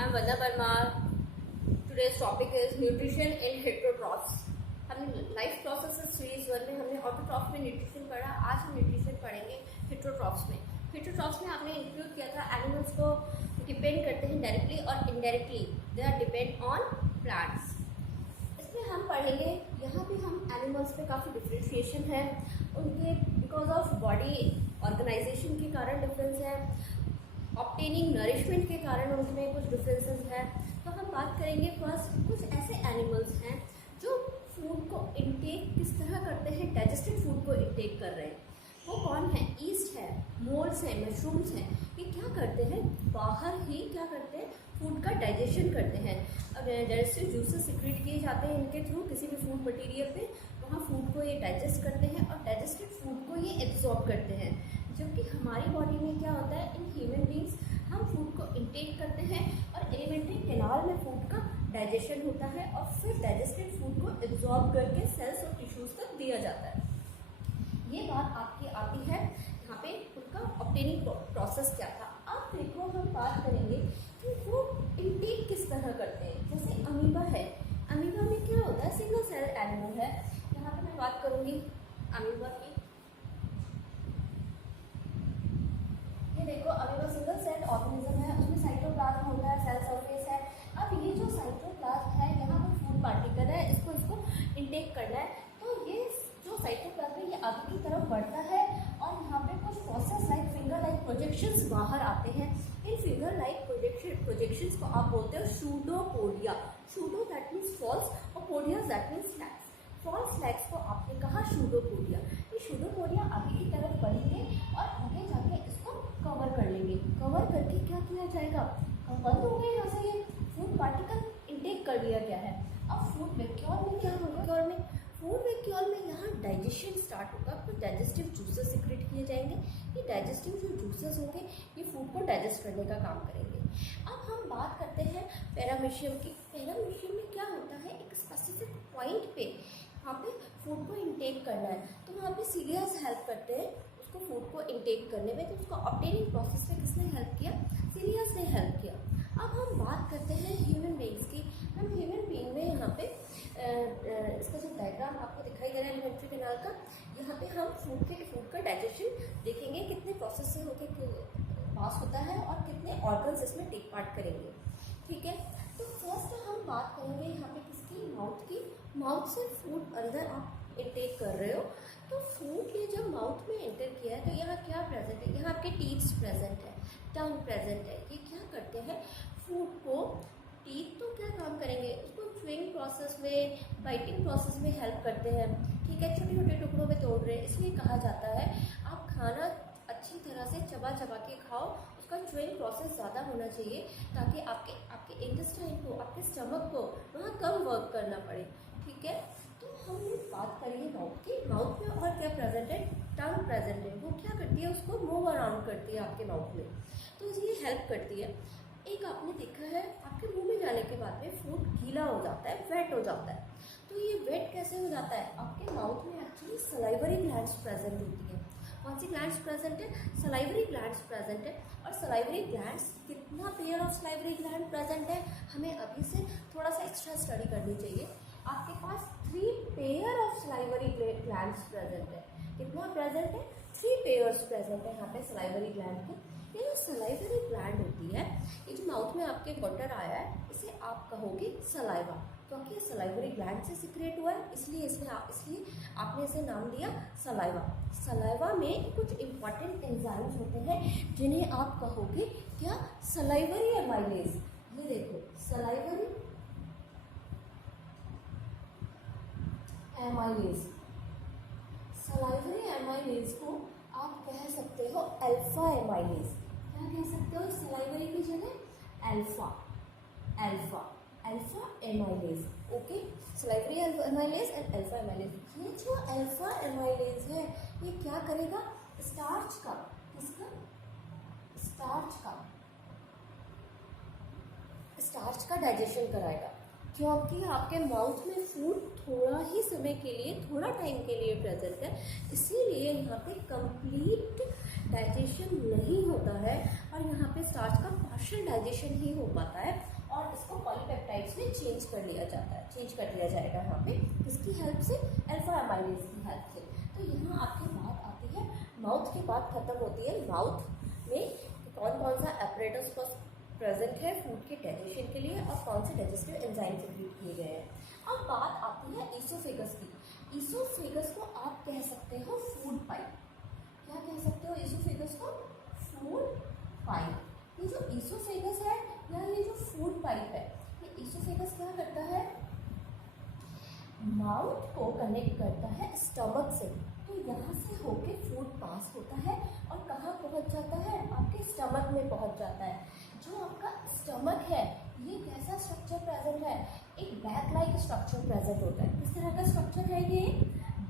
I'm Vanda Parmar. Today's topic is nutrition in heterotrophs. हमने life processes series 1 में हमने autotroph में nutrition पढ़ा. आज हम न्यूट्रिशन पढ़ेंगे हेटेरोट्रॉफ्स में. हेटेरोट्रॉफ्स में आपने इंक्लूड किया था एनिमल्स को डिपेंड करते हैं डायरेक्टली और indirectly. They are depend on plants. इसमें हम पढ़ेंगे, यहाँ पे हम एनिमल्स पे काफ़ी डिफ्रेंशिएशन है. उनके बिकॉज ऑफ बॉडी ऑर्गेनाइजेशन के कारण डिफरेंस है, ऑब्टेनिंग नरिशमेंट के कारण उनमें कुछ डिफरेंसेस है. तो हम बात करेंगे फर्स्ट कुछ ऐसे एनिमल्स हैं जो फूड को इनटेक किस तरह करते हैं, डाइजेस्टेड फूड को इनटेक कर रहे हैं. वो कौन है? ईस्ट है, मोल्स हैं, मशरूम्स हैं. ये क्या करते हैं? बाहर ही क्या करते हैं? फूड का डाइजेशन करते हैं. डाइजेस्टिव जूसेस सिक्रेट किए जाते हैं इनके थ्रू किसी भी फूड मटेरियल पे. वहाँ फूड को ये डाइजेस्ट करते हैं और डाइजेस्टेड फूड को ये एब्जॉर्ब करते हैं. जबकि हमारी बॉडी में क्या होता है, इन ह्यूमन बींग्स हम फूड को इंटेक करते हैं और एलिमेंट्री कैनाल में फूड का डाइजेशन होता है और फिर डाइजेस्टेड फूड को एब्जॉर्ब करके सेल्स और टिश्यूज तक दिया जाता है. ये बात आपकी आती है यहाँ पे उनका ऑब्टेनिंग प्रोसेस क्या था. अब देखो हम बात करेंगे कि वो इंटेक किस तरह करते हैं. जैसे अमीबा है, अमीबा में क्या होता है, सिंगल सेल एनिमल है. यहाँ पे मैं बात करूँगी अमीबा की. ये देखो अमीबा सिंगल सेल ऑर्गेनिज्म है, उसमें साइटोप्लाज्म होता है, सेल सरफेस है. अब ये जो साइटोप्लाज्म है, यहाँ पे फूड पार्टिकल है, इसको इंटेक करना है. तो ये जो साइटोप्लाज्म है ये आगे की तरफ बढ़ता है और यहाँ पे कुछ process like finger like projections बाहर आते हैं. इन फिंगर लाइक प्रोजेक्शंस को आप बोलते हो pseudopodia. Pseudo that means false और podia that means slacks. False slacks को आपने कहा सूडोपोडिया. ये सूडोपोडिया आगे की तरफ बढ़ेंगे और आगे जाके इसको कवर कर लेंगे. कवर करके क्या किया जाएगा, बंद हो गए. यहाँ से ये फूड पार्टिकल इंटेक कर लिया गया है. अब फूड वैक्यूल में क्या होगा, फूड वैक्यूल में यहाँ डाइजेशन स्टार्ट होगा. कुछ डाइजेस्टिव जूसेस सिक्रेट किए जाएंगे. ये डाइजेस्टिव जो जूसेस होंगे ये फूड को डाइजेस्ट करने का काम करेंगे. अब हम बात करते हैं पैरामीशियम की. पैरामीशियम में क्या होता है, एक स्पेसिफिक पॉइंट पे वहाँ पे फूड को इंटेक करना है. तो वहाँ पे सीलियाज हेल्प करते हैं उसको फूड को इंटेक करने में. तो उसको ऑब्टेनिंग प्रोसेस में किसने हेल्प किया? सीलियाज ने हेल्प किया. अब हम बात करते हैं ह्यूमन बींग्स की. हम ह्यूमन बींग में यहाँ पे इसका जो डायग्राम आपको दिखाई दे रहा है एलिमेंट्री कैनाल का, यहाँ पे हम फूड का डाइजेशन देखेंगे, कितने प्रोसेस से होकर पास होता है और कितने ऑर्गन्स इसमें टेक पार्ट करेंगे. ठीक है, तो फर्स्ट हम बात करेंगे यहाँ पे किसकी, माउथ की. माउथ से फूड अंदर आप इंटेक कर रहे हो. तो फूड ये जब माउथ में एंटर किया है तो यहाँ क्या प्रेजेंट है, यहाँ आपके टीथ्स प्रेजेंट है, टंग प्रेजेंट है. ये क्या करते हैं, फूड को, टीथ तो क्या काम करेंगे, उसको च्यूइंग प्रोसेस में, बाइटिंग प्रोसेस में हेल्प करते हैं. ठीक है, छोटे छोटे टुकड़ों में तोड़ रहे हैं. इसलिए कहा जाता है आप खाना अच्छी तरह से चबा चबा के खाओ. उसका च्यूइंग प्रोसेस ज़्यादा होना चाहिए ताकि आपके इंटेस्टाइन को, आपके स्टमक को वहाँ कम वर्क करना पड़े. ठीक है, तो हम बात करेंगे माउथ की. माउथ में और क्या प्रेजेंट है, टंग प्रेजेंट है. वो क्या करती है, उसको मूव अराउंड करती है आपके माउथ में, तो ये हेल्प करती है. एक आपने देखा है आपके मुंह में जाने के बाद में फूड गीला हो जाता है, वेट हो जाता है. तो ये वेट कैसे हो जाता है, आपके माउथ में एक्चुअली सलाइवरी ग्लैंड्स प्रेजेंट होती है. कौन सी ग्लैंड्स प्रेजेंट है, सलाइवरी ग्लैंड्स प्रेजेंट है. और सलाइवरी ग्लैंड्स, कितना pair of salivary gland present है, हमें अभी से थोड़ा सा एक्स्ट्रा स्टडी करनी चाहिए. आपके पास 3 pair of salivary glands present है. कितना प्रेजेंट है, 3 पेयर्स प्रेजेंट है यहाँ पे सलाइवरी ग्लैंड के. ये जो सलाइवरी ग्लैंड होती है, ये जो माउथ में आपके वाटर आया है, इसे आप कहोगे सलाइवा, क्योंकि ये सलाइवरी ग्लैंड से सिक्रेट हुआ है. इसलिए आपने इसे नाम दिया सलाइवा. सलाइवा में कुछ इंपॉर्टेंट एंजाइम्स होते हैं जिन्हें आप कहोगे क्या, सलाइवरी एमाइलेज. ये देखो सलाइवरी एमाइलेज. सलाइवरी एमाइलेज को आप कह सकते हो अल्फा एमाइलेज. क्या कह सकते हो सलाइवरी की जगह, alpha amylase. Okay, salivary amylase and alpha amylase. ये जो अल्फा एमाइलेज है ये क्या करेगा, स्टार्च का, किसका, स्टार्च का डाइजेशन कराएगा. क्योंकि आपके माउथ में फूड थोड़ा ही समय के लिए, थोड़ा टाइम के लिए प्रेजेंट है, इसीलिए यहाँ पे कंप्लीट डाइजेशन नहीं होता है और यहाँ पे स्टार्च का पार्शियल डाइजेशन ही हो पाता है और इसको पॉलीपेप्टाइड्स में चेंज कर लिया जाएगा यहाँ पे किसकी हेल्प से, अल्फा अमाइलेज की हेल्प से। तो यहाँ आपकी बात आती है, माउथ की बात खत्म होती है। माउथ में कौन कौन सा एपरेटस प्रेजेंट है फूड के डाइजेशन के लिए और कौन से डाइजेस्टिव एंजाइम सिक्रीट किए गए हैं। अब बात आती है ईसोफेगस की। ईसोफेगस को आप कह सकते हो फूड पाइप। क्या कह सकते हो ईसोफेगस को? Food pipe. ये जो ईसोफेगस है या ये जो फूड पाइप है, ये ईसोफेगस क्या करता है, माउथ को कनेक्ट करता है स्टमक से। तो यहाँ से होके फूड पास होता है और कहाँ पहुँच जाता है, आपके स्टमक में पहुँच जाता है। जो आपका स्टमक है ये कैसा स्ट्रक्चर प्रेजेंट है, एक बैग लाइक स्ट्रक्चर प्रेजेंट होता है। किस तरह का स्ट्रक्चर है ये,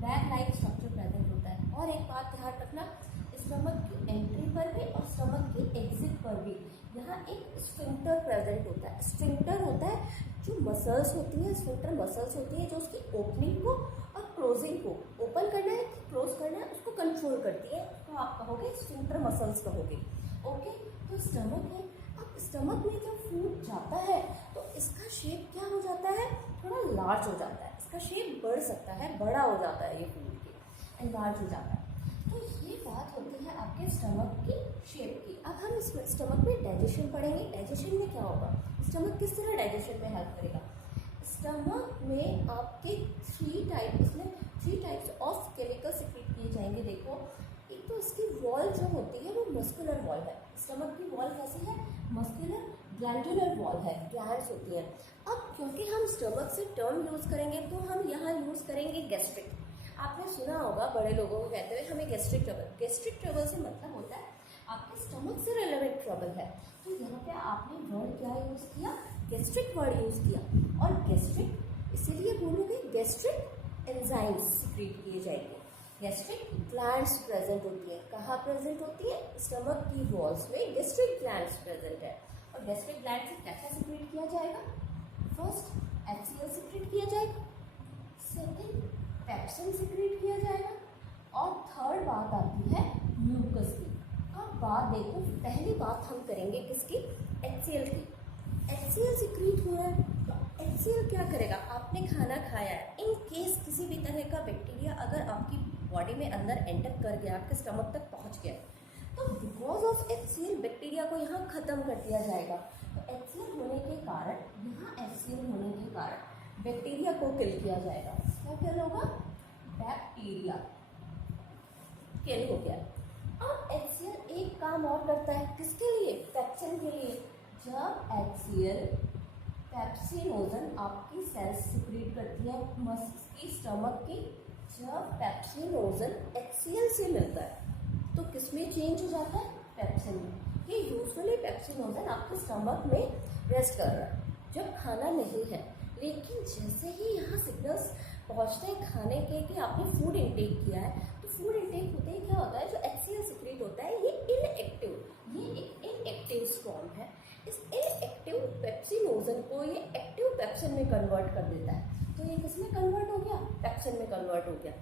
बैग लाइक स्ट्रक्चर प्रेजेंट होता है। और एक बात ध्यान रखना, स्टमक की एंट्री पर भी और स्टमक की एग्जिट पर भी यहाँ एक स्फिंक्टर प्रेजेंट होता है। स्फिंक्टर होता है जो मसल्स होती हैं, स्फिंक्टर मसल्स होती हैं जो उसकी ओपनिंग को और क्लोजिंग को, ओपन करना है क्लोज करना है, उसको कंट्रोल करती है। तो आप कहोगे स्फिंक्टर मसल्स कहोगे। ओके, तो स्टमक है। अब स्टमक में जब फूड जाता है तो इसका शेप क्या हो जाता है, थोड़ा लार्ज हो जाता है। इसका शेप बढ़ सकता है, बड़ा हो जाता है ये फूड के, एनलार्ज हो जाता है। तो ये बात होती है आपके स्टमक की शेप की। अब हम इस स्टमक में डाइजेशन पढ़ेंगे। डाइजेशन में क्या होगा, स्टमक किस तरह डाइजेशन में हेल्प करेगा। स्टमक में आपके three types of chemical secrete किए जाएंगे। देखो, एक तो इसकी वॉल जो होती है वो मस्कुलर वॉल है। स्टमक की वॉल कैसी है, मस्कुलर ग्लैंडुलर वॉल है, ग्लैंड्स होती हैं। अब क्योंकि हम स्टमक से टर्म यूज़ करेंगे तो हम यहाँ यूज़ करेंगे गैस्ट्रिक। आपने सुना होगा बड़े लोगों को कहते हुए हमें गैस्ट्रिक ट्रबल। गैस्ट्रिक ट्रबल से मतलब होता है आपके स्टमक से रिलेवेंट ट्रबल है। तो यहाँ पे आपने वर्ड क्या यूज़ किया, गैस्ट्रिक वर्ड यूज़ किया। और गैस्ट्रिक इसीलिए बोलोगे गैस्ट्रिक एंजाइम्स सिक्रीट किए जाएंगे। गैस्ट्रिक ग्लैंड्स प्रेजेंट होती है। कहाँ प्रेजेंट होती है, स्टमक की वॉल्स में गैस्ट्रिक ग्लैंड्स प्रेजेंट है। और गैस्ट्रिक ग्लैंड से क्या क्या सिक्रीट किया जाएगा, फर्स्ट HCl सिक्रीट किया जाएगा, सेकेंड पेप्सिन सिक्रीट किया जाएगा और थर्ड बात आती है म्यूकस की। अब बात देखो, पहली बात हम करेंगे किसकी, HCl की। HCl सिक्रीट हो रहा है तो HCl क्या करेगा, आपने खाना खाया है, इन केस किसी भी तरह का बैक्टीरिया अगर आपकी बॉडी में अंदर एंटर कर गया, आपके स्टमक तक पहुंच गया, तो बिकॉज ऑफ HCl बैक्टीरिया को यहाँ ख़त्म कर दिया जाएगा। तो HCl होने के कारण, यहाँ HCl होने के कारण बैक्टीरिया को किल किया जाएगा। क्या किल होगा, बैक्टीरिया किल हो गया। अब HCl एक काम और करता है, किसके लिए, पेप्सिन के लिए। जब HCl पेप्सिनोजन आपकी सेल्स सिक्रीट करती है मस्क की, स्टमक की, जब पेप्सिनोजन HCl से मिलता है तो किसमें चेंज हो जाता है, पेप्सिन में। ये यूजुअली पेप्सिनोजन आपके स्टमक में रेस्ट कर रहा है जब खाना नहीं है, लेकिन जैसे ही यहाँ सिग्नल्स पहुँचते हैं खाने के कि आपने फूड इनटेक किया है, तो फूड इनटेक होते ही क्या होता है, जो HCl सिक्रीट होता है ये एक इनएक्टिव फॉर्म है। इस इनएक्टिव पेप्सिनोजन को ये एक्टिव पेप्सिन में कन्वर्ट कर देता है। तो ये किसमें कन्वर्ट हो गया, पेप्सिन में कन्वर्ट हो गया।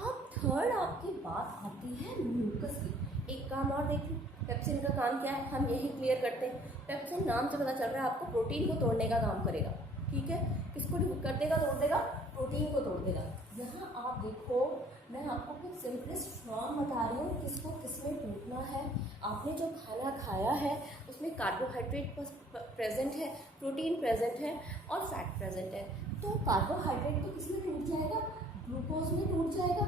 अब थर्ड आपकी बात आती है म्यूकस की। एक काम और देखिए, पेप्सिन का काम क्या है, हम यही क्लियर करते हैं। पेप्सिन नाम से पता चल रहा है आपको प्रोटीन को तोड़ने का काम करेगा, ठीक है। किसको कर देगा, तोड़ देगा, प्रोटीन को तोड़ देगा। यहाँ आप देखो, मैं आपको कुछ सिंपलेस्ट फॉर्म बता रही हूँ किसको किसमें टूटना है। आपने जो खाना खाया है उसमें कार्बोहाइड्रेट प्रेजेंट है, प्रोटीन प्रेजेंट है और फैट प्रेजेंट है। तो कार्बोहाइड्रेट तो किसमें टूट जाएगा, ग्लूकोज में टूट जाएगा।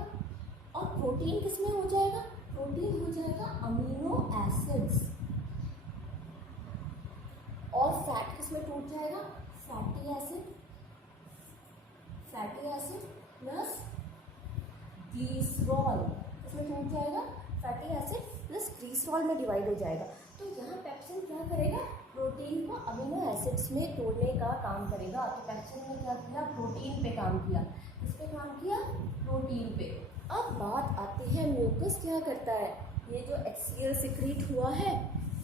और प्रोटीन किसमें हो जाएगा, प्रोटीन हो जाएगा अमीनो एसिड्स। और फैट किसमें टूट जाएगा, फैटी एसिड प्लस ग्लिसरॉल, इसमें टूट जाएगा, फैटी एसिड प्लस ग्लिसरॉल में डिवाइड हो जाएगा। तो यहाँ पेप्सिन क्या करेगा, प्रोटीन को अमीनो एसिड्स में तोड़ने का काम करेगा। तो पेप्सिन ने क्या किया, प्रोटीन पे काम किया। किस पे काम किया, प्रोटीन पे। अब बात आती है म्यूकस क्या करता है। ये जो HCl सिक्रीट हुआ है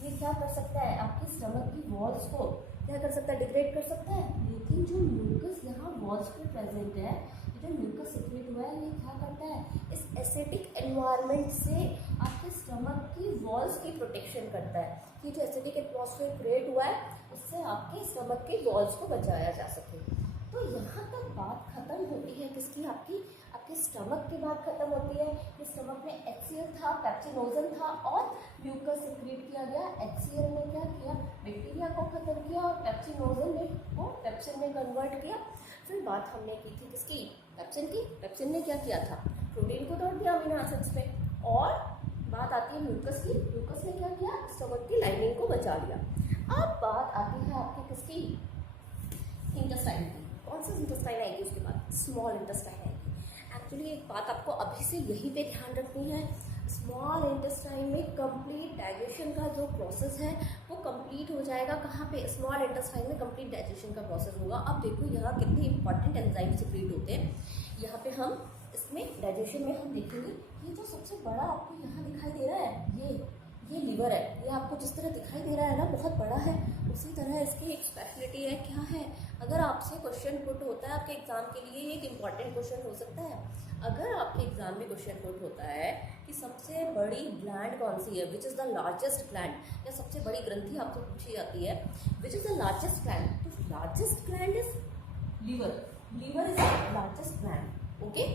ये क्या कर सकता है, आपकी स्टमक की वॉल्स को क्या कर सकता है, डिग्रेड कर सकता है। लेकिन जो म्यूकस यहाँ वॉल्स पे प्रेजेंट है, जो म्यूकस सिक्रीट हुआ है, ये क्या करता है, इस एसिडिक एनवायरनमेंट से आपके स्टमक की वॉल्स की प्रोटेक्शन करता है कि जो एसिडिक एटमॉस्फेयर क्रिएट हुआ है उससे आपके स्टमक की वॉल्स को बचाया जा सके। तो यहाँ तक बात खत्म होती है किसकी, आपके स्टमक की बात खत्म होती है कि स्टमक में HCl था, पेप्सिनोजन था और म्यूकस सिक्रीट किया गया। HCl ने क्या किया, बैक्टीरिया को खत्म किया और पेप्सिनोजन ने वो पेप्सिन में कन्वर्ट किया। फिर बात हमने की थी किसकी, पेप्सिन की। पेप्सिन ने क्या किया था, प्रोटीन को तोड़ दिया अमीनो एसिड्स पे। और बात आती है म्यूकस की। म्यूकस ने क्या किया, स्टमक की लाइनिंग को बचा लिया। अब बात आती है आपकी किसकी, इंटेस्टाइन की। कौन सा इंटेस्टाइन आएगी उसके बाद, स्मॉल इंटेस्टाइन आएगी। एक्चुअली एक बात आपको अभी से यहीं पे ध्यान रखनी है, स्मॉल इंटेस्टाइन में कंप्लीट डाइजेशन का जो प्रोसेस है वो कंप्लीट हो जाएगा। कहाँ पे, स्मॉल इंटेस्टाइन में कंप्लीट डाइजेशन का प्रोसेस होगा। अब देखो यहाँ कितने इंपॉर्टेंट एंजाइम सिक्रीट होते हैं। यहाँ पे हम इसमें डाइजेशन में हम देखेंगे, ये जो सबसे बड़ा आपको यहाँ दिखाई दे रहा है ये लीवर है। ये आपको जिस तरह दिखाई दे रहा है ना बहुत बड़ा है, उसी तरह इसकी एक स्पेशलिटी है। क्या है, अगर आपसे क्वेश्चन पुट होता है आपके एग्जाम के लिए, एक इम्पॉर्टेंट क्वेश्चन हो सकता है। अगर आपके एग्जाम में क्वेश्चन पुट होता है कि सबसे बड़ी ग्लैंड कौन सी है, which is the largest gland, या सबसे बड़ी ग्रंथि आपसे पूछी जाती है which is the largest gland, तो largest gland is liver. Liver is the largest gland. Okay,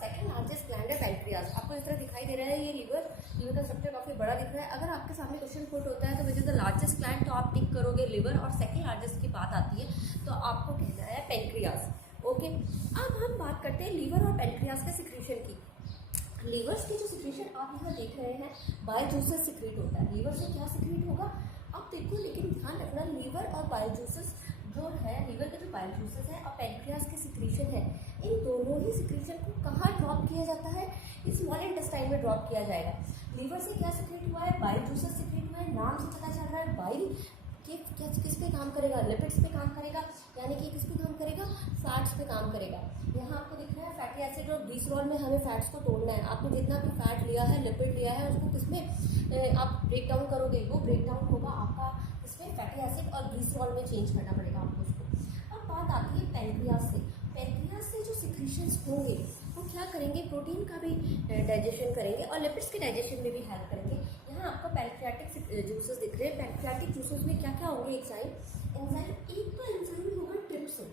second largest gland है पैंक्रियाज। आपको इस तरह दिखाई दे रहा है ये लीवर का स्ट्रक्चर काफ़ी बड़ा दिख रहा है। अगर आपके सामने क्वेश्चन पुट होता है तो विच इज़ द लार्जेस्ट ग्लैंड, तो आप टिक करोगे लीवर, और सेकंड लार्जेस्ट की बात आती है तो आपको कहना है पैंक्रियाज। ओके, अब हम बात करते हैं लीवर और पैंक्रियाज के सिक्रीशन की। लीवर्स की जो सिक्रीशन आप यहाँ देख रहे हैं, बाइल जूसेस सिक्रीट होता है। लीवर से क्या सिक्रीट होगा आप देखो, लेकिन ध्यान रखना लीवर और बाइल जूसेस जो है, लीवर के जो बाइल जूसेस है और पैंक्रियाज की सिक्रीशन है, इन दोनों ही सिक्रीशन को कहाँ ड्रॉप किया जाता है, इस स्मॉल इंटेस्टाइन में ड्रॉप किया जाएगा। लीवर से क्या सिक्रीट हुआ है, बाइल जूसेस सिक्रीट हुआ है। नाम से पता चल रहा है बाइल किस पे काम करेगा, लिपिड्स पे काम करेगा, यानी कि किस पे काम करेगा, फैट्स पे काम करेगा। यहाँ आपको दिख रहा है फैटी एसिड और ग्लिसरॉल में हमें फैट्स को तोड़ना है। आपने जितना भी फैट लिया है, लिपिड लिया है, उसको किसमें आप ब्रेक डाउन करोगे, वो ब्रेक डाउन होगा आपका इसमें फैटी एसिड और ग्लिसरॉल में चेंज करना पड़ेगा आपको उसको। अब बात आती है पैंक्रियाज से। पैंक्रियाज से जो सिक्रीशंस होंगे वो क्या करेंगे, प्रोटीन का भी डाइजेशन करेंगे और लिपिड्स के डाइजेशन में भी हेल्प करेंगे। यहाँ आपको पैंक्रियाटिक जूसेस दिख रहे हैं। पैंक्रियाटिक जूसेस में क्या क्या होंगे एंजाइम, एक तो एंजाइम होगा ट्रिप्सिन।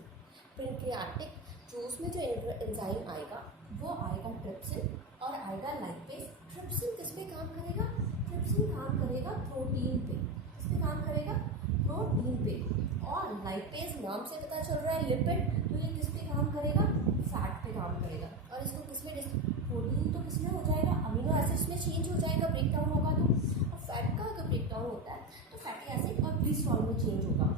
पैंक्रियाटिक जूस में जो एंजाइम आएगा वो आएगा ट्रिप्सिन और आएगा लाइपेज। ट्रिप्सिन किस पे काम करेगा, ट्रिप्सिन काम करेगा प्रोटीन पे। किस पे काम करेगा, प्रोटीन पे। और लाइपेज नाम से पता चल रहा है लिपिड, तो ये किस पे काम करेगा, फैट पे काम करेगा। और इसको किसमें, प्रोटीन तो किसमें हो जाएगा, अमीनो एसिड्स में चेंज हो जाएगा, ब्रेक डाउन होगा तो। और फैट का अगर ब्रेक डाउन होता है तो फैटी एसिड और ग्लिसरॉल में चेंज होगा।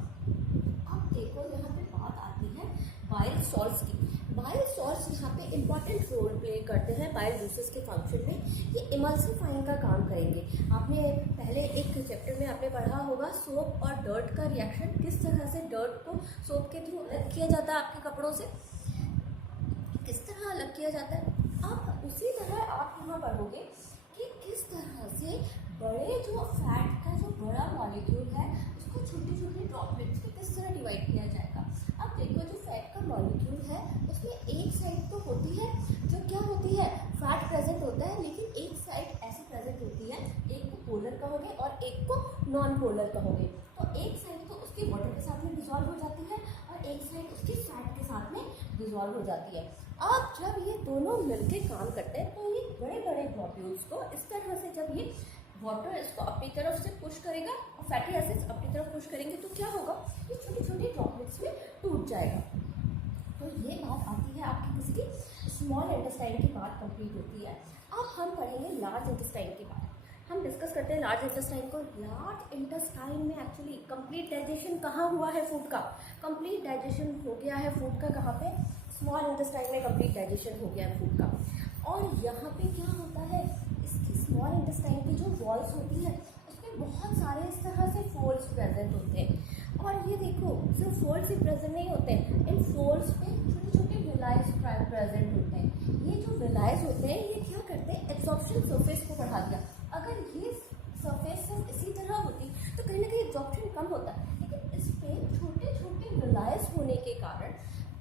अब देखो यहाँ पे बात आती है बाइल सॉल्ट्स की। बाइल सॉल्ट्स यहाँ पे इंपॉर्टेंट रोल प्ले करते हैं बाइल जूसेस के फंक्शन में। ये इमल्सिफाइंग का काम करेंगे। आपने पहले एक चैप्टर में आपने पढ़ा होगा सोप और डर्ट का रिएक्शन, किस तरह से डर्ट को सोप के थ्रू अलग किया जाता है आपके कपड़ों से, किस तरह अलग किया जाता है। अब उसी तरह आप यहाँ पढ़ोगे कि किस तरह से बड़े जो फैट का जो बड़ा मॉलिक्यूल है उसको छोटे छोटे ड्रॉपलेट्स में किस तरह डिवाइड किया जाएगा। अब देखो जो फैट का मॉलिक्यूल है उसमें एक साइड तो होती है जो क्या होती है, फैट प्रेजेंट होता है, लेकिन एक साइड ऐसी प्रेजेंट होती है, एक को पोलर कहोगे और एक को नॉन पोलर कहोगे। तो एक साइड तो उसके वाटर के साथ में डिजॉल्व हो जाती है और एक साइड उसके फैट के साथ में डिजॉल्व हो जाती है। अब जब ये दोनों मिलके काम करते हैं तो ये बड़े बड़े ग्लोब्यूल्स को इस तरह से, जब ये वाटर इसको अपनी तरफ से पुश करेगा और फैटी एसिड्स अपनी तरफ पुश करेंगे तो क्या होगा, ये छोटे छोटे ड्रॉपलेट्स में टूट जाएगा। तो ये बात आती है आपकी किसकी, स्मॉल इंटेस्टाइन की बात कंप्लीट होती है। अब हम पढ़ेंगे लार्ज इंटेस्टाइन की बात। हम डिस्कस करते हैं लार्ज इंटेस्टाइन को। लार्ज इंटेस्टाइन में एक्चुअली कंप्लीट डाइजेशन कहाँ हुआ है फूड का, कंप्लीट डाइजेशन हो गया है फूड का कहाँ पे, स्मॉल इंटेस्टाइन में कंप्लीट डाइजेशन हो गया है फूड का। और यहाँ पे क्या होता है, इसकी स्मॉल इंटेस्टाइन की जो वॉल्स होती है उसमें बहुत सारे इस तरह से फोल्ड्स प्रेजेंट होते हैं। और ये देखो सिर्फ फोल्ड्स ही प्रेजेंट नहीं होते हैं, इन फोल्ड्स पे छोटे छोटे विलाइज प्रेजेंट होते हैं। ये जो विलाइज होते हैं ये क्या करते हैं, एब्जॉर्प्शन सरफेस को बढ़ा दिया। अगर ये सरफेस सिर्फ इसी तरह होती तो कहीं ना कहीं एब्जॉर्प्शन कम होता, लेकिन इस पे छोटे छोटे विलाइज होने के कारण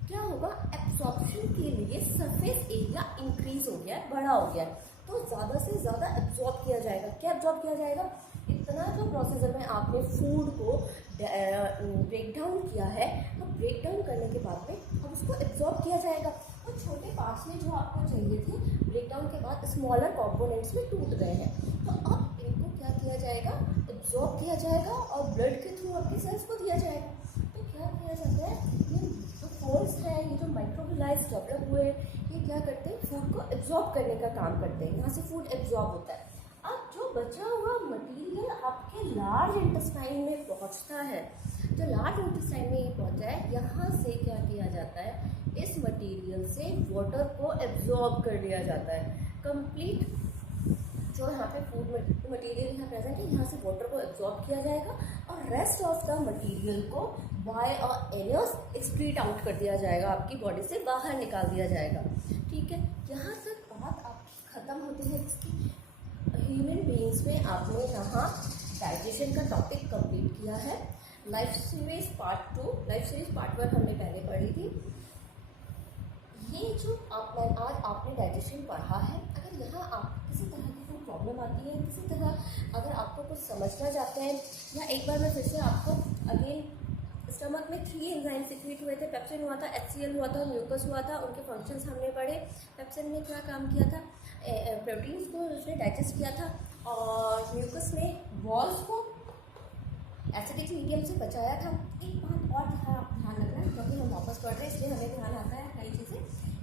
क्या होगा, एब्जॉर्प्शन के लिए सरफेस एरिया इंक्रीज हो गया है, बड़ा हो गया है। तो ज़्यादा से ज़्यादा एब्जॉर्ब किया जाएगा। क्या एब्जॉर्ब किया जाएगा? इतना जो प्रोसीजर में आपने फूड को ब्रेक डाउन किया है, तो ब्रेक डाउन करने के बाद में अब उसको एब्जॉर्ब किया जाएगा। और छोटे पार्ट्स में जो आपको चाहिए थे ब्रेक डाउन के बाद स्मॉलर कंपोनेंट्स में टूट गए हैं, तो अब इनको क्या किया जाएगा? एब्जॉर्ब किया जाएगा और ब्लड के थ्रू आपके सेल्स को दिया जाएगा। तो क्या किया जाता है, ये जो फोर्स है, ये जो माइक्रोबियलाइज डेवलप हुए, ये क्या करते हैं? फूड को एब्जॉर्ब करने का काम करते हैं। यहाँ से फूड एब्जॉर्ब होता है। अब जो बचा हुआ मटेरियल आपके लार्ज इंटेस्टाइन में पहुंचता है, जो लार्ज इंटेस्टाइन में ये पहुंचा है, यहाँ से क्या किया जाता है? इस मटेरियल से वाटर को एब्जॉर्ब कर लिया जाता है। कंप्लीट जो यहाँ पे फूड मटेरियल यहाँ प्रेजेंट है, यहाँ से वाटर को एब्जॉर्ब किया जाएगा और रेस्ट ऑफ द मटेरियल को बाय एनर्स एक्सक्रीट आउट कर दिया जाएगा, आपकी बॉडी से बाहर निकाल दिया जाएगा। ठीक है, यहाँ तक बात आपकी ख़त्म होती है इसकी। ह्यूमन बीइंग्स में आपने यहाँ डाइजेशन का टॉपिक कंप्लीट किया है। Life series part 2, life series part 1 हमने पहले पढ़ी थी। ये जो आज आपने डाइजेशन पढ़ा है, अगर यहाँ आप किसी तरह की कोई प्रॉब्लम आती है, किसी तरह अगर आपको कुछ समझना चाहते हैं, या एक बार मैं फिर से आपको अगेन, स्टमक में 3 एंजाइम सीक्रेट हुए थे। पेप्सिन हुआ था, HCl हुआ था, म्यूकस हुआ था। उनके फंक्शंस हमने पढ़े। पेप्सिन ने क्या काम किया था? प्रोटीन्स को उसने डाइजेस्ट किया था, और म्यूकस ने वॉल्स को एसिडिक मीडियम से बचाया था। एक बात और ध्यान रखना, क्योंकि हम वापस पढ़ रहे हैं इसलिए हमें ध्यान आता है कई चीज़ें।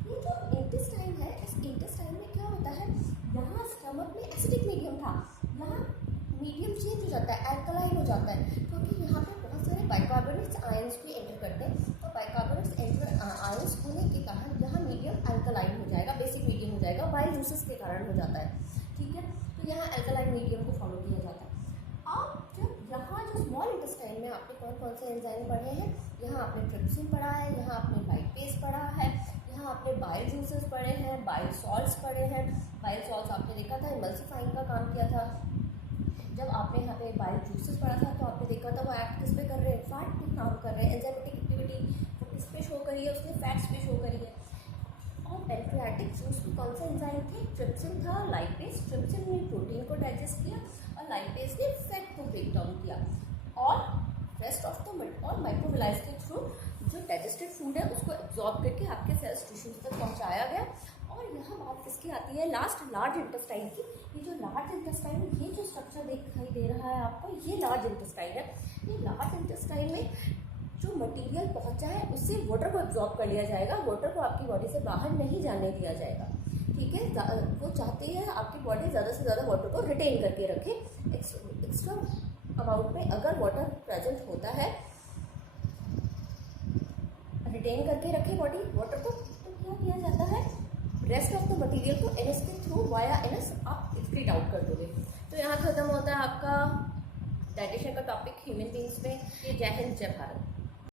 ये जो इंटेस्टाइन है, इस इंटेस्टाइन में क्या होता है? यहाँ स्टमक में एसिडिक मीडियम था, यहाँ मीडियम चेंज हो जाता है, एल्कलाइन हो जाता है, क्योंकि यहाँ पे बहुत सारे बाइकार्बोनेट्स आयंस भी एंटर करते हैं। तो बाइकार्बोनेट्स आयंस होने के कारण यहाँ मीडियम एल्कलाइन हो जाएगा, बेसिक मीडियम हो जाएगा, बाइल जूसेस के कारण हो जाता है। ठीक है, तो यहाँ एल्कलाइन मीडियम को फॉलो किया जाता है। अब जब यहाँ जो स्मॉल इंटेस्टाइन में आपने कौन कौन से एंजाइम पढ़े हैं, यहाँ आपने ट्रिप्सिन पढ़ा है, यहाँ आपने लाइपेज पढ़ा है, यहाँ आपने बाइल जूसेस पढ़े हैं, बाइल सॉल्ट्स पढ़े हैं। बाइल सॉल्ट्स आपने देखा था इमल्सिफाइंग का काम किया था। जब आपने यहाँ पे बाइल जूसेस पढ़ा था तो आपने देखा था वो एक्ट किस पे कर रहे हैं? फैट पे काम कर रहे हैं। एंजाइमेटिक एक्टिविटी वो किस पे शो करी है? उसने फैट्स पे शो करी है। और पैंक्रियाटिक जूस में कौन से एंजाइम थे? ट्रिप्सिन था, लाइपेज। ट्रिप्सिन ने प्रोटीन को डाइजेस्ट किया और लाइपेज ने फैट को ब्रेक डाउन किया, और रेस्ट ऑफ द और माइक्रोबियलाइज के थ्रू जो डाइजेस्टेड फूड है उसको एब्जॉर्ब करके आपके सेल्स टिश्यूज तक पहुंचाया गया। और यहाँ बात किसकी आती है? लास्ट, लार्ज इंटेस्टाइन की। ये जो लार्ज इंटेस्टाइन, ये जो स्ट्रक्चर दिखाई दे रहा है आपको, ये लार्ज इंटेस्टाइन है। ये लार्ज इंटेस्टाइन में जो मटेरियल पहुंचा है उससे वाटर को एब्जॉर्ब कर लिया जाएगा। वाटर को आपकी बॉडी से बाहर नहीं जाने दिया जाएगा। ठीक है, वो चाहते हैं आपकी बॉडी ज़्यादा से ज़्यादा वाटर को रिटेन करके रखे। एक्स्ट्रा अमाउंट में अगर वाटर प्रेजेंट होता है, रिटेन करके रखे बॉडी वाटर को, तो क्या किया जाता है? रेस्ट ऑफ द मटेरियल को एनएस के थ्रू वाया एनएस आप एक्सक्रीट आउट कर दोगे। तो यहाँ खत्म होता है आपका डाइजेशन का टॉपिक ह्यूमन बीइंग्स में। ये जय हिंद, जय भारत।